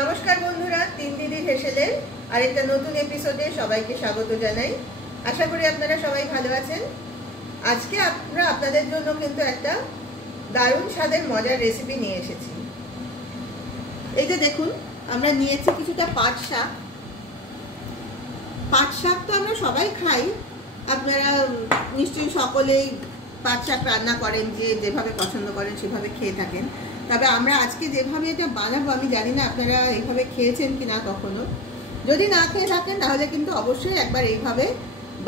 নমস্কার বন্ধুরা, তিন দিদির হেসেলের আরেকটা নতুন এপিসোডে সবাইকে স্বাগত জানাই। আশা করি আপনারা সবাই ভালো আছেন। আজকে আমরা আপনাদের জন্য কিন্তু একটা দারুণ স্বাদের মজার রেসিপি নিয়ে এসেছি। এই যে দেখুন, আমরা নিয়েছি কিছুটা পাট শাক। পাট শাক তো আমরা সবাই খাই, আপনারা নিশ্চয়ই সকলেই পাট শাক রান্না করেন, যেভাবে পছন্দ করেন সেভাবে খেয়ে থাকেন। তবে আমরা আজকে যেভাবে এটা বানাবো, আমি জানি না আপনারা এইভাবে খেয়েছেন কি না কখনো। যদি না খেয়ে থাকেন তাহলে কিন্তু অবশ্যই একবার এইভাবে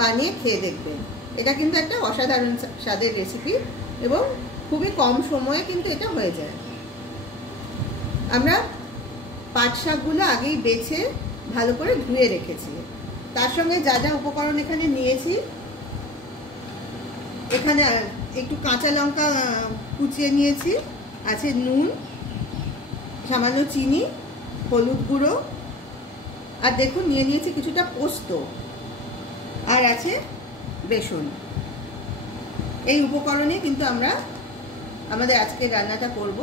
বানিয়ে খেয়ে দেখবেন। এটা কিন্তু একটা অসাধারণ স্বাদের রেসিপি এবং খুবই কম সময়ে কিন্তু এটা হয়ে যায়। আমরা পাট শাকগুলো আগেই বেছে ভালো করে ধুয়ে রেখেছি। তার সঙ্গে যা যা উপকরণ এখানে নিয়েছি, এখানে একটু কাঁচা লঙ্কা কুচিয়ে নিয়েছি, আছে নুন, সামান্য চিনি, হলুদ গুঁড়ো, আর দেখুন নিয়ে নিয়েছি কিছুটা পোস্ত, আর আছে বেসন। এই উপকরণে কিন্তু আমরা আমাদের আজকে রান্নাটা করব।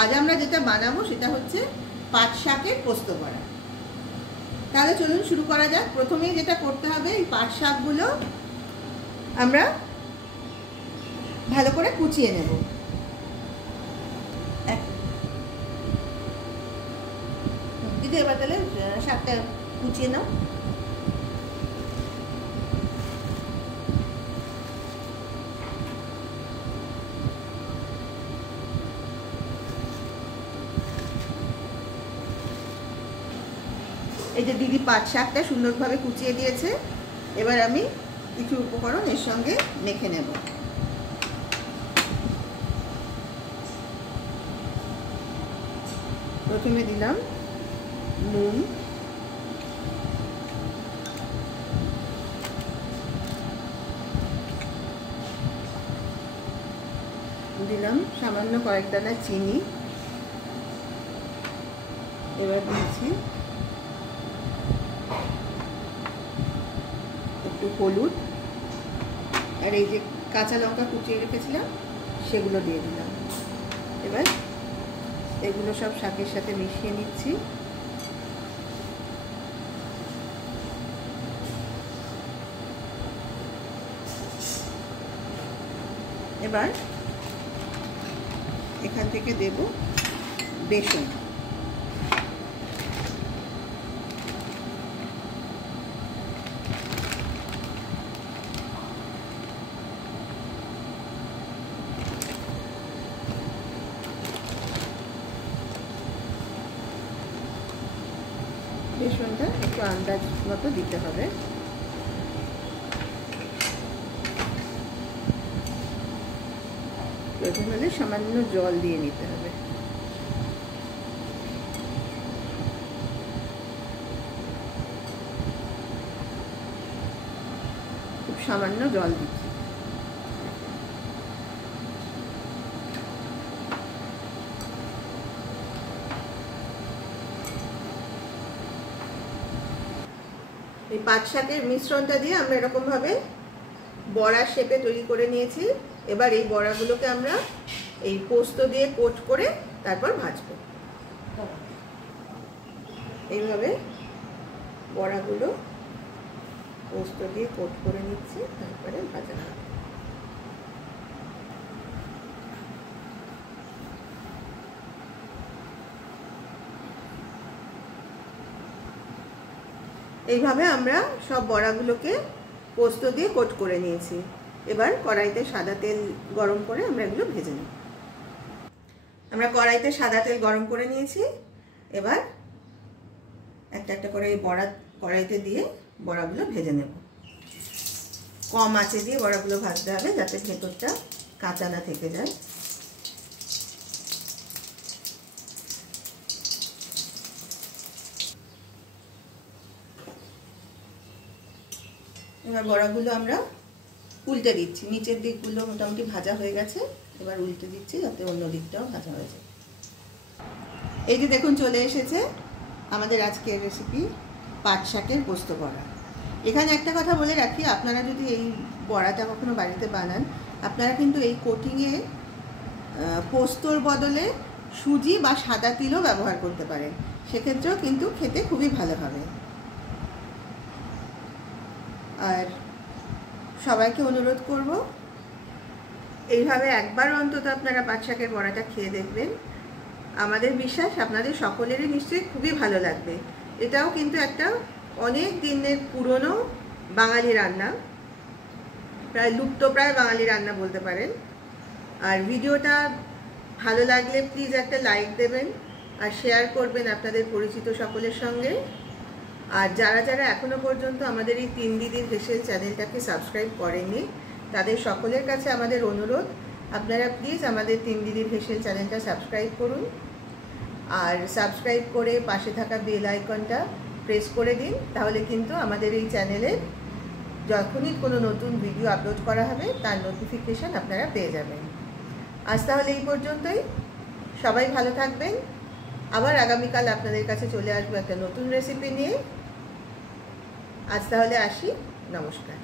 আজ আমরা যেটা বানাবো সেটা হচ্ছে পাট শাকের পোস্ত করা। তাহলে চলুন শুরু করা যাক। প্রথমেই যেটা করতে হবে, এই পাট শাকগুলো আমরা ভালো করে কুচিয়ে নেব। দিদি এবার তাহলে শাকটা কুচিয়ে নাও। এই যে দিদি পাট শাকটা সুন্দরভাবে কুচিয়ে দিয়েছে। এবার আমি কিছু উপকরণ এর সঙ্গে মেখে নেব। প্রথমে দিলাম নুন, দিলাম সামান্য কয়েক দানা চিনি, এবার দিচ্ছি একটু হলুদ, আর এই যে কাঁচা লঙ্কা কুচিয়ে রেখেছিলাম সেগুলো দিয়ে দিলাম। এবার এগুলো সব শাকের সাথে মিশিয়ে নিচ্ছি। এবার এখান থেকে দেব বেসন। বেসনটা একটু আন্দাজ মতো দিতে হবে। প্রথম হলে সামান্য জল দিয়ে নিতে হবে। খুব সামান্য জল দিচ্ছি। এই পাট শাকের মিশ্রণটা দিয়ে আমরা এরকমভাবে বড়া শেপে তৈরি করে নিয়েছি। এবার এই বড়াগুলোকে আমরা এই পোস্ত দিয়ে কোট করে তারপর ভাজবো। এইভাবে বড়াগুলো পোস্ত দিয়ে কোট করে নিচ্ছি, তারপরে ভাজা হবে। এইভাবে আমরা সব বড়াগুলোকে পোস্ত দিয়ে কোট করে নিয়েছি। এবার কড়াইতে সাদা তেল গরম করে আমরা এগুলো ভেজে নেব। আমরা কড়াইতে সাদা তেল গরম করে নিয়েছি। এবার একটা একটা করে এই বড়া কড়াইতে দিয়ে বড়াগুলো ভেজে নেব। কম আঁচে দিয়ে বড়াগুলো ভাজতে হবে, যাতে ভেতরটা কাঁচা না থেকে যায়। এবার বড়াগুলো আমরা উল্টে দিচ্ছি। নিচের দিকগুলো মোটামুটি ভাজা হয়ে গেছে, এবার উল্টে দিচ্ছি যাতে অন্য দিকটাও ভাজা হয়ে যায়। এই যে দেখুন চলে এসেছে আমাদের আজকের রেসিপি পাট শাকের পোস্ত বড়া। এখানে একটা কথা বলে রাখি, আপনারা যদি এই বড়াটা কখনো বাড়িতে বানান, আপনারা কিন্তু এই কোটিংয়ে পোস্তর বদলে সুজি বা সাদা তিলও ব্যবহার করতে পারেন। সেক্ষেত্রেও কিন্তু খেতে খুবই ভালো হবে। আর সবাইকে অনুরোধ করব এইভাবে একবার অন্তত আপনারা পাট শাকের বড়াটা খেয়ে দেখবেন। আমাদের বিশ্বাস আপনাদের সকলেরই নিশ্চয়ই খুবই ভালো লাগবে। এটাও কিন্তু একটা অনেক দিনের পুরনো বাঙালি রান্না, প্রায় লুপ্তপ্রায় বাঙালি রান্না বলতে পারেন। আর ভিডিওটা ভালো লাগলে প্লিজ একটা লাইক দেবেন আর শেয়ার করবেন আপনাদের পরিচিত সকলের সঙ্গে। আর যারা যারা এখনো পর্যন্ত আমাদের এই 3 দিদির হেসেল চ্যানেলটাকে সাবস্ক্রাইব করেননি, তাদের সকলের কাছে আমাদের অনুরোধ, আপনারা প্লিজ আমাদের 3 দিদির হেসেল চ্যানেলটা সাবস্ক্রাইব করুন। আর সাবস্ক্রাইব করে পাশে থাকা বেল আইকনটা প্রেস করে দিন, তাহলে কিন্তু আমাদের এই চ্যানেলে যখনই কোনো নতুন ভিডিও আপলোড করা হবে তার নোটিফিকেশান আপনারা পেয়ে যাবেন। আজ তাহলে এই পর্যন্তই। সবাই ভালো থাকবেন। আবার আগামীকাল আপনাদের কাছে চলে আসবো একটা নতুন রেসিপি নিয়ে। আজ তাহলে আসি, নমস্কার।